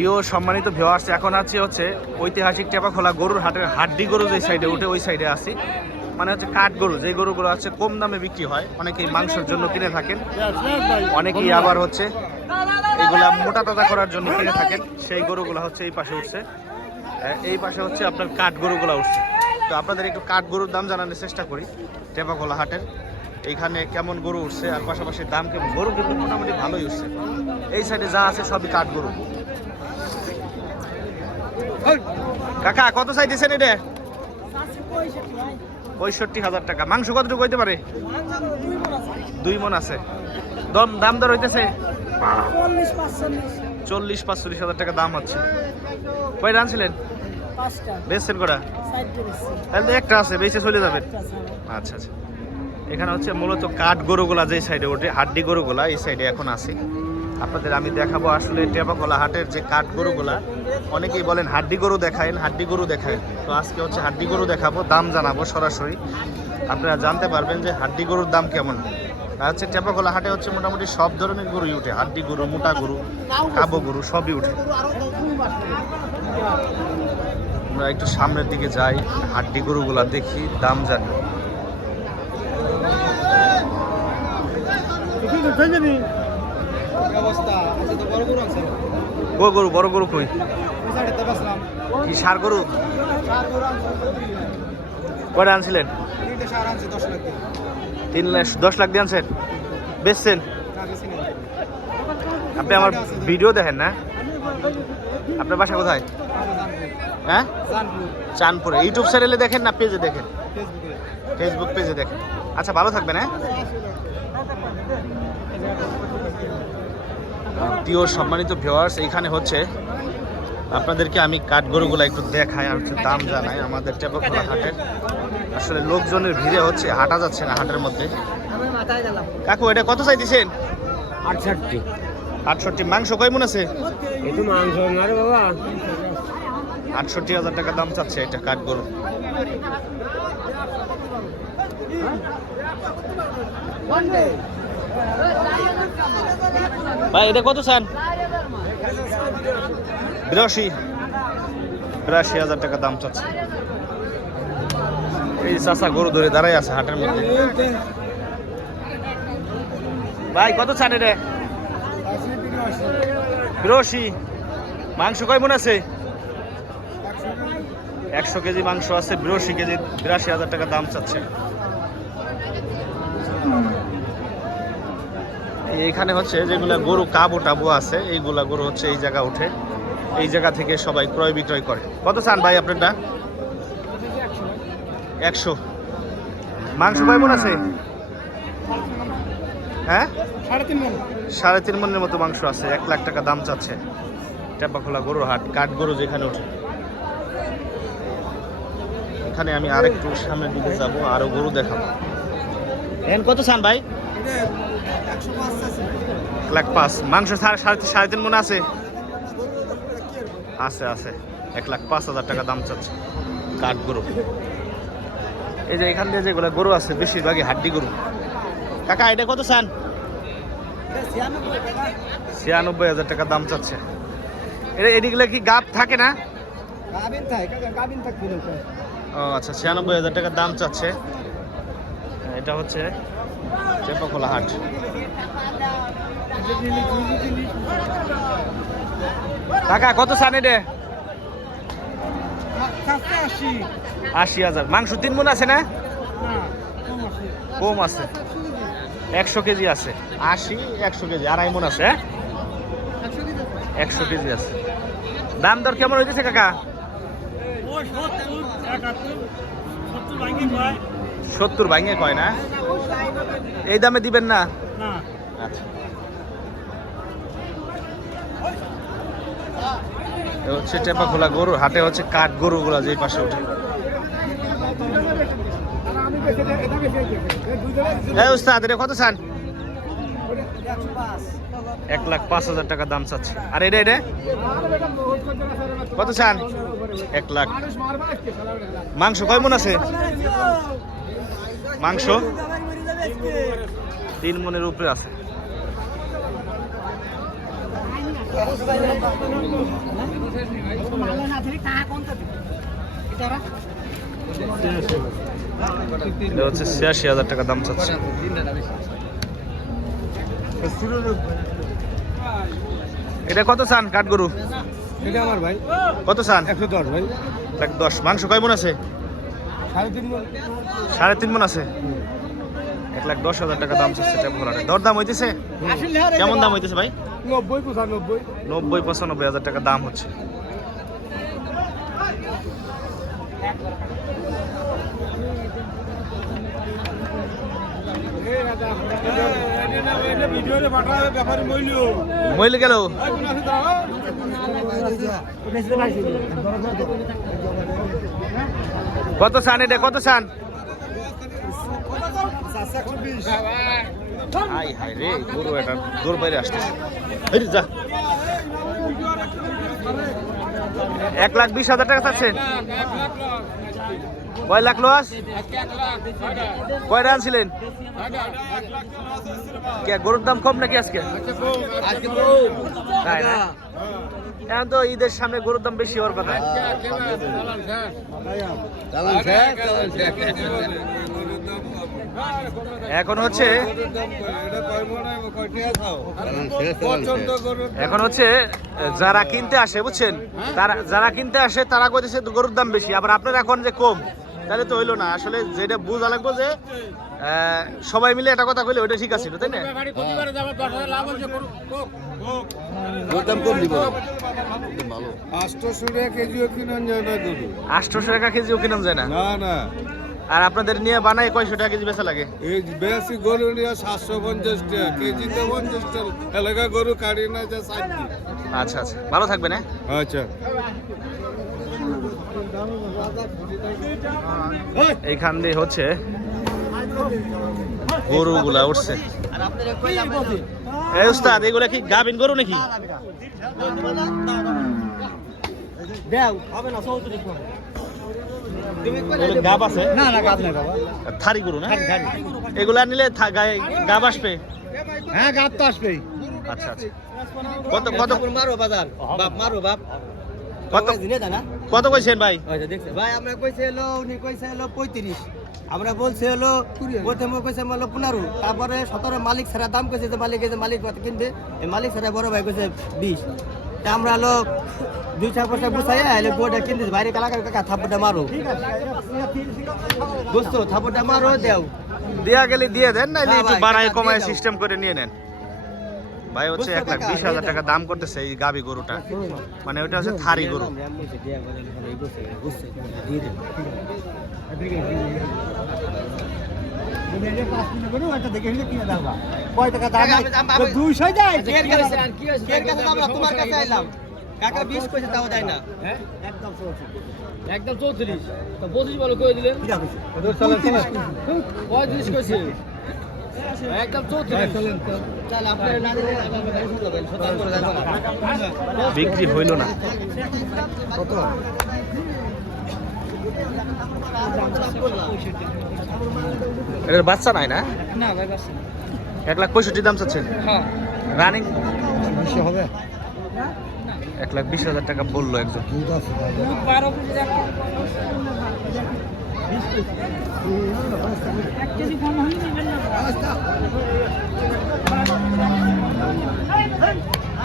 প্রিয় সম্মানিত ভিউয়ার্স, এখন হচ্ছে ঐতিহাসিক টেপাখোলা গরুর হাটের হাড্ডি গরু যে সাইডে উঠে ওই সাইডে আছি। মানে হচ্ছে কাঠ গরু, যে গরুগুলো হচ্ছে কম দামে বিক্রি হয়, অনেকেই মাংসের জন্য কিনে থাকেন, অনেকেই আবার হচ্ছে এগুলা মোটা তাজা করার জন্য কিনে থাকেন। সেই গরুগুলো হচ্ছে এই পাশে উঠছে, এই পাশে হচ্ছে আপনার কাঠ গরুগুলো উঠছে। তো আপনাদের একটু কাঠ গরুর দাম জানানোর চেষ্টা করি টেপাখোলা হাটের। এইখানে কেমন গরু উঠছে আর পাশাপাশি দাম কেমন। গরু কিন্তু মোটামুটি ভালোই উঠছে। এই সাইডে যা আছে সবই কাঠ গরু। কাকা কত চাইতেছেন এটা? 65,000 টাকা। মাংস কতটুকু হইতে পারে? 2 মণ আছে। দাম দর হইতেছে 40-45,000 টাকা দাম হচ্ছে। কয়টা আনছিলেন? বেচছেন কটা? তাহলে তো একটা আছে, বেচে চলে যাবেন। আচ্ছা আচ্ছা। এখানে হচ্ছে মূলত কাঠ গরুগুলা যে সাইডে ওঠে, হাড্ডি গরুগুলা এই সাইডে এখন আছে। আপনাদের আমি দেখাবো আসলে টেপাখোলা হাটের যে কাঠ গরুগুলা। অনেকেই বলেন হাড্ডি গরু দেখায়েন, হাড্ডি গরু দেখায়। তো আজকে হচ্ছে হাড্ডি গরু দেখাবো, দাম জানাবো সরাসরি। আপনারা জানতে পারবেন যে হাড্ডি গরুর দাম কেমন। আর হচ্ছে টেপাখোলা হাটে হচ্ছে মোটামুটি সব ধরনের গরুই উঠে, হাড্ডি গরু, মোটা গরু, কাবো গরু সবই উঠে। আমরা একটু সামনের দিকে যাই, হাড্ডি গরুগুলা দেখি, দাম জানি। বড় গরু কই? কি সার গরু? কয়টা আনছিলেন? 3 লাখ দিয়ে আনছেন, বেচছেন? আপনি আমার ভিডিও দেখেন না? আপনার বাসা কোথায়? হ্যাঁ, চাঁদপুরে। ইউটিউব চ্যানেলে দেখেন না পেজে দেখেন? ফেসবুক পেজে দেখেন। আচ্ছা, ভালো থাকবেন। হ্যাঁ, প্রিয় সম্মানিত ভিউয়ার্স, এইখানে হচ্ছে আপনাদেরকে আমি কাঠগরুগুলো একটু দেখাই আর হচ্ছে দাম জানাই আমাদের টেপাখোলা হাটের। আসলে লোকজনের ভিড়ে হচ্ছে হাঁটা যাচ্ছে না হাটের মধ্যে। কাকু এটা কত চাইতেছেন? 68। মাংস কয় মণ আছে? 68,000 টাকা দাম চাচ্ছে এটা কাঠগরু। ভাই এটা কত চান? 82,000 টাকা দাম চাচ্ছে। এই চাচা গরু ধরে দাঁড়াই আছে হাটের মধ্যে। ভাই কত চান এটা? 82। মাংস কয় মণ আছে? 100 কেজি মাংস আছে। 82 কেজি, 82,000 টাকা দাম চাচ্ছে। এইখানে হচ্ছে যেগুলা গরু কাবু টাবু আছে, এইগুলা গরু হচ্ছে এই জায়গা উঠে, এই জায়গা থেকে সবাই ক্রয় বিক্রয় করে। কত চান ভাই আপনারটা? 100। মাংস কয় মণ আছে? হ্যাঁ, 3.5 মণের মতো মাংস আছে। 1 লাখ টাকা দাম চাচ্ছে টেপাখোলা গরুর হাট, কাঠ গরু যেখানে ওঠে। এখানে আমি আরেকটু সামনের দিকে যাব, আরো গরু দেখাবো। এখন কত চান ভাই? 1,05,000। মাংস 3.5 মণ আছে? আছে। 1,05,000 টাকা দাম চাচ্ছে কাঠ গরু। এই যে এখান দিয়ে যেগুলো গরু আছে বেশিরভাগই হাড্ডি গরু। কাকা এটা কত চান? 96,000 টাকা দাম চাচ্ছে। এদিকে কি গাব থাকে না? ও আচ্ছা, 96,000 টাকা দাম চাচ্ছে। এটা হচ্ছে টেপাখোলা হাট। কাকা কত চান এটা? 80,000। মাংস 3 মণ আছে না? কম আছে, 100 কেজি আছে। 80, 100 কেজি, 2.5 মণ আছে। 100 কেজি আছে। দাম দর কেমন হইতেছে কাকা? 70 ভাঙে কয় না? এই দামে দিবেন না? আচ্ছা, হচ্ছে টেপাখোলা গরুর হাটে হচ্ছে কাঠ গরুগুলা যেই পাশে ওঠে। উস্তাদ এটা কত চান? 1,05,000 টাকা দাম চাচ্ছে। আর এটা কত চান? 1 লাখ। মাংস কয় মণ আছে? মাংস 3 মণের উপরে আছে। এটা হচ্ছে ৮৬,০০০ টাকা দাম চাচ্ছে। এটা কত চান কাঠগরু? এটা আমার ভাই। কত চান? 110 ভাই। ১১০। মাংস কয় মন আছে? 3.5 মণ। 3.5 মন আছে। ১,১০,০০০ টাকা দাম চাচ্ছে এটা ঘোড়াটা। দরদাম হইতেছে? কেমন দাম হইতেছে ভাই? 90 95। ৯০-৯৫,০০০ টাকা দাম হচ্ছে। মইল গেল কত চান? এটা কত চান? হাই হাই রে, গরু এটা দূর বাইরে আসতেছে। এই যা ১,২০,০০০ টাকা চাচ্ছেন? কয় লাখ লস? কয়টা আনছিলেন? গরুর দাম কম নাকি আজকে? তাই না? এখন তো ঈদের সামনে গরুর দাম বেশি হওয়ার কথা। এখন হচ্ছে যারা কিনতে আসে বুঝছেন, যারা কিনতে আসে তারা কইতেছে গরুর দাম বেশি, আবার আপনার এখন যে কম, তাহলে তো হইলো না। আসলে যেটা বোঝা লাগবো যে সবাই মিলে একটা কথা কইলে ওইটা ঠিক আছে, তাই না? 800 টাকা কেজিও কিনেন যায় না গরু। 800 টাকা কেজিও কিনেন যায় না? না না। আর আপনাদের নিয়ে বানায় কয়শো টাকা কেজি বেচা লাগে? এই বেশি গরু নিয়ে 750 টাকা কেজিতে 50 টাকা এলাকা গরু কাটি না যা 60। আচ্ছা আচ্ছা, ভালো থাকবেন। হ্যাঁ আচ্ছা। এইখান দিয়ে হচ্ছে গরুগুলা উঠছে। এই উস্তাদ, এগুলা কি গাভিন গরু নাকি? গাব আছে? না না গাব না বাবা। থারি গরু না? এগুলা নিলে গাব আসবে? হ্যাঁ গাব তো আসবেই। আচ্ছা আচ্ছা। কত কত মারো বাজার বাপ মারো বাপ কত দিনে জানা কত কইছেন ভাই? দেখছে ভাই আমরা কইছে হলো উনি কইছে হলো 35, আমরা বলছে হলো প্রথমে কইছে হলো 15, তারপরে 17 মালিক ছাড়া দাম কইছে যে মালিক কত কিনবে, এই মালিক ছাড়া বড় ভাই কইছে 20। তা আমরা হলো 2-4 পয়সা বুঝাইয়া হলো গোটা কিনতেছি। বাইরে কালাকার কাকা থাপ্পড়টা মারো দোস্ত, থাপ্পড়টা মারো দেও। দিয়া গেলে দিয়ে দেন, নাইলে হ্যাঁ একটু ভাই, বাড়ায় টাকা কমায় দিয়ে দাও। সিস্টেম করে নিয়ে নেন। ভাই হচ্ছে বুঝছো কাকা, 1,20,০০০ টাকা দিয়ে দাম করতেছে এই গাবি গরুটা, মানে ওটা হচ্ছে থারি গরু। তোমার কাছে আইলাম কাকা 20 কইছে তাও দেয় না। একদম 34 তো 25 বলো কই দিলেন? 35 কইছে একদম 34। চল আপনারা না দিলে শতান করে দেন। বিক্রি হইল না। কত? এর বাচ্চা নাই না? না ভাই বাস 1,65,000 দাম চাচ্ছেন? হ্যাঁ রানিং বেশি হবে। 1,20,000 টাকা বললো একজন। 12 কেজি এক কেজি কম হয়নি।